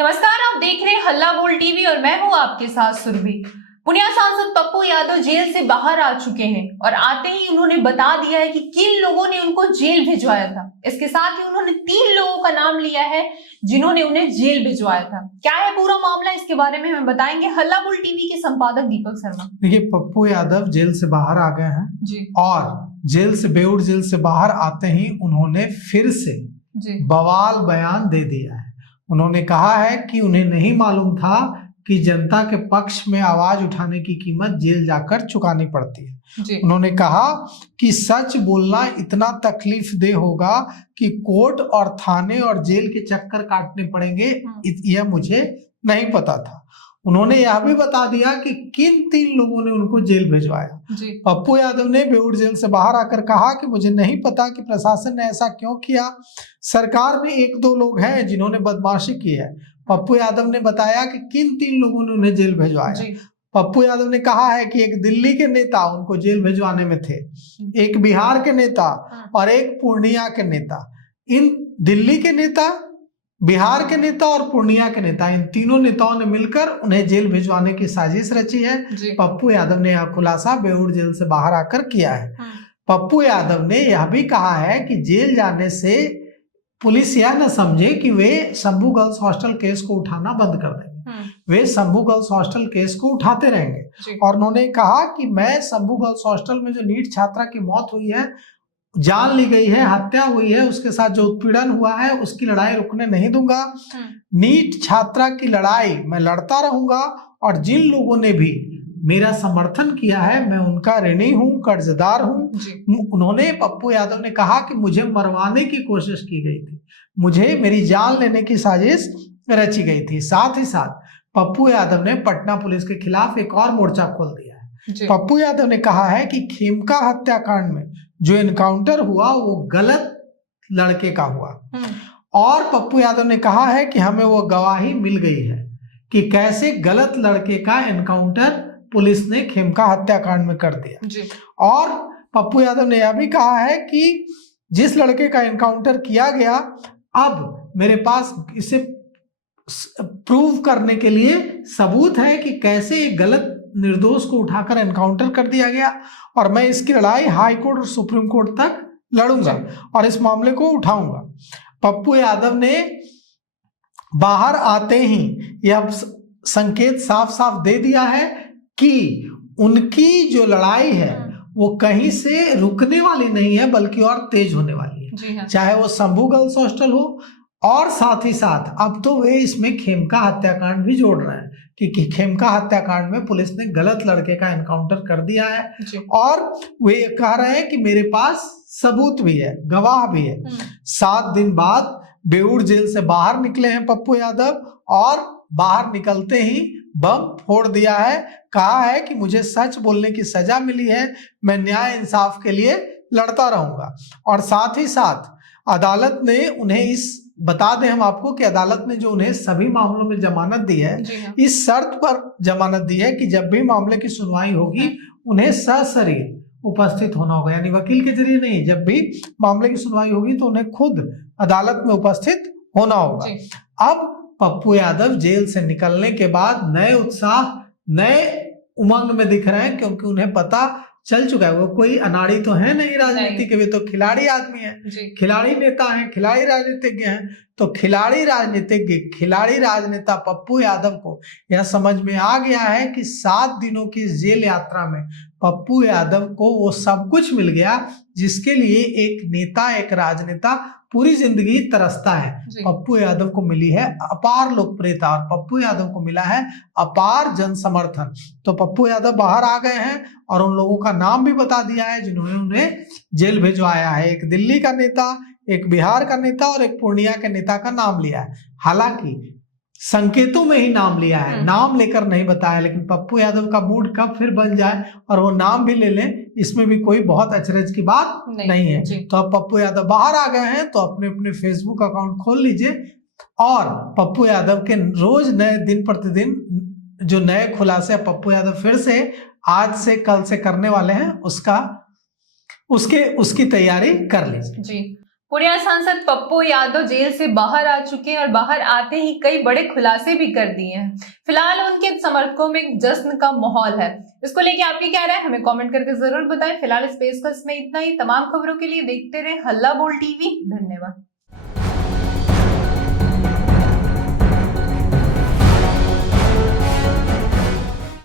नमस्कार, आप देख रहे हैं हल्ला बोल टीवी और मैं हूं आपके साथ सुरभि। पुनिया सांसद पप्पू यादव जेल से बाहर आ चुके हैं और आते ही उन्होंने बता दिया है कि किन लोगों ने उनको जेल भिजवाया था। इसके साथ ही उन्होंने 3 लोगों का नाम लिया है जिन्होंने उन्हें जेल भिजवाया था। क्या है पूरा मामला, इसके बारे में हमें बताएंगे हल्ला बोल टीवी के संपादक दीपक शर्मा। देखिए, पप्पू यादव जेल से बाहर आ गए हैं जी। और जेल से बेऊर जेल से बाहर आते ही उन्होंने फिर से बवाल बयान दे दिया है। उन्होंने कहा है कि उन्हें नहीं मालूम था कि जनता के पक्ष में आवाज उठाने की कीमत जेल जाकर चुकानी पड़ती है। उन्होंने कहा कि सच बोलना इतना तकलीफ दे होगा कि कोर्ट और थाने और जेल के चक्कर काटने पड़ेंगे, यह मुझे नहीं पता था। उन्होंने यह भी बता दिया कि किन 3 लोगों ने उनको जेल भिजवाया। पप्पू यादव ने बेऊर जेल से बाहर आकर कहा कि मुझे नहीं पता कि प्रशासन ने ऐसा क्यों किया। सरकार में 1-2 लोग हैं जिन्होंने बदमाशी की है। पप्पू यादव ने बताया कि किन 3 लोगों ने उन्हें जेल भिजवाया। पप्पू यादव ने कहा है कि एक दिल्ली के नेता उनको जेल भिजवाने में थे, एक बिहार के नेता और एक पूर्णिया के नेता। इन दिल्ली के नेता, बिहार के नेता और पूर्णिया के नेता, इन तीनों नेताओं ने मिलकर उन्हें जेल भिजवाने की साजिश रची है। पप्पू यादव ने यह खुलासा बेऊर जेल से बाहर आकर किया है। पप्पू यादव ने यह भी कहा है कि जेल जाने से पुलिस यह न समझे कि वे शंभू गर्ल्स हॉस्टल केस को उठाना बंद कर देंगे। वे शंभू गर्ल्स हॉस्टल केस को उठाते रहेंगे। और उन्होंने कहा कि मैं शंभू गर्ल्स हॉस्टल में जो नीट छात्रा की मौत हुई है, जान ली गई है, हत्या हुई है, उसके साथ जो उत्पीड़न हुआ है, उसकी लड़ाई रुकने नहीं दूंगा। नीट छात्रा की लड़ाई मैं लड़ता रहूंगा और जिन लोगों ने भी मेरा समर्थन किया है मैं उनका ऋणी हूं, कर्जदार हूं। उन्होंने, पप्पू यादव ने कहा कि मुझे मरवाने की कोशिश की गई थी, मुझे मेरी जान लेने की साजिश रची गई थी। साथ ही साथ पप्पू यादव ने पटना पुलिस के खिलाफ एक और मोर्चा खोल दिया है। पप्पू यादव ने कहा है कि खेमका हत्याकांड में जो एनकाउंटर हुआ वो गलत लड़के का हुआ और पप्पू यादव ने कहा है कि हमें वो गवाही मिल गई है कि कैसे गलत लड़के का एनकाउंटर पुलिस ने खेमका हत्याकांड में कर दिया। और पप्पू यादव ने यह भी कहा है कि जिस लड़के का एनकाउंटर किया गया, अब मेरे पास इसे प्रूव करने के लिए सबूत है कि कैसे एक गलत निर्दोष को उठाकर एनकाउंटर कर दिया गया और मैं इसकी लड़ाई हाई कोर्ट और सुप्रीम कोर्ट तक लड़ूंगा और इस मामले को उठाऊंगा। पप्पू यादव ने बाहर आते ही यह संकेत साफ साफ दे दिया है कि उनकी जो लड़ाई है वो कहीं से रुकने वाली नहीं है बल्कि और तेज होने वाली है। चाहे वो शंभू गर्ल्स हॉस्टल हो और साथ ही साथ अब तो वे इसमें खेमका हत्याकांड भी जोड़ रहे हैं कि खेमका हत्याकांड में पुलिस ने गलत लड़के का एनकाउंटर कर दिया है और वे कह रहे हैं कि मेरे पास सबूत भी है, गवाह भी है। 7 दिन बाद बेऊर जेल से बाहर निकले हैं पप्पू यादव और बाहर निकलते ही बम फोड़ दिया है। कहा है कि मुझे सच बोलने की सजा मिली है, मैं न्याय इंसाफ के लिए लड़ता रहूंगा। और साथ ही साथ अदालत ने उन्हें बता दें हम आपको कि अदालत ने जो उन्हें सभी मामलों में जमानत दी है, इस शर्त पर जमानत दी है कि जब भी मामले की सुनवाई होगी उन्हें सशरीर उपस्थित होना होगा, यानी वकील के जरिए नहीं। जब भी मामले की सुनवाई होगी तो उन्हें खुद अदालत में उपस्थित होना होगा। अब पप्पू यादव जेल से निकलने के बाद नए उत्साह, नए उमंग में दिख रहे हैं क्योंकि उन्हें पता चल चुका है वो कोई अनाड़ी तो है नहीं राजनीति के, वे तो खिलाड़ी आदमी हैं, खिलाड़ी नेता हैं, खिलाड़ी राजनीतिज्ञ हैं। तो खिलाड़ी राजनीतिज्ञ, खिलाड़ी राजनेता पप्पू यादव को यह समझ में आ गया है कि 7 दिनों की जेल यात्रा में पप्पू यादव को वो सब कुछ मिल गया जिसके लिए एक नेता, एक राजनेता पूरी जिंदगी तरसता है। पप्पू यादव को मिली है अपार लोकप्रियता और पप्पू यादव को मिला है अपार जन समर्थन। तो पप्पू यादव बाहर आ गए हैं और उन लोगों का नाम भी बता दिया है जिन्होंने उन्हें जेल भिजवाया है। एक दिल्ली का नेता, एक बिहार का नेता और एक पूर्णिया के नेता का नाम लिया है। हालांकि संकेतों में ही नाम लिया है, नाम लेकर नहीं बताया, लेकिन पप्पू यादव का मूड कब फिर बन जाए और वो नाम भी ले लें, इसमें भी कोई बहुत अचरज की बात नहीं है। तो अब पप्पू यादव बाहर आ गए हैं तो अपने अपने फेसबुक अकाउंट खोल लीजिए और पप्पू यादव के रोज नए, दिन प्रतिदिन जो नए खुलासे पप्पू यादव फिर से आज से कल से करने वाले हैं उसकी तैयारी कर लीजिए। जी, पुनिया सांसद पप्पू यादव जेल से बाहर आ चुके हैं और बाहर आते ही कई बड़े खुलासे भी कर दिए हैं। फिलहाल उनके समर्थकों में एक जश्न का माहौल है। इसको लेके आपकी क्या राय है हमें कमेंट करके जरूर बताएं। फिलहाल इस पेशकश में इतना ही। तमाम खबरों के लिए देखते रहे हल्ला बोल टीवी। धन्यवाद।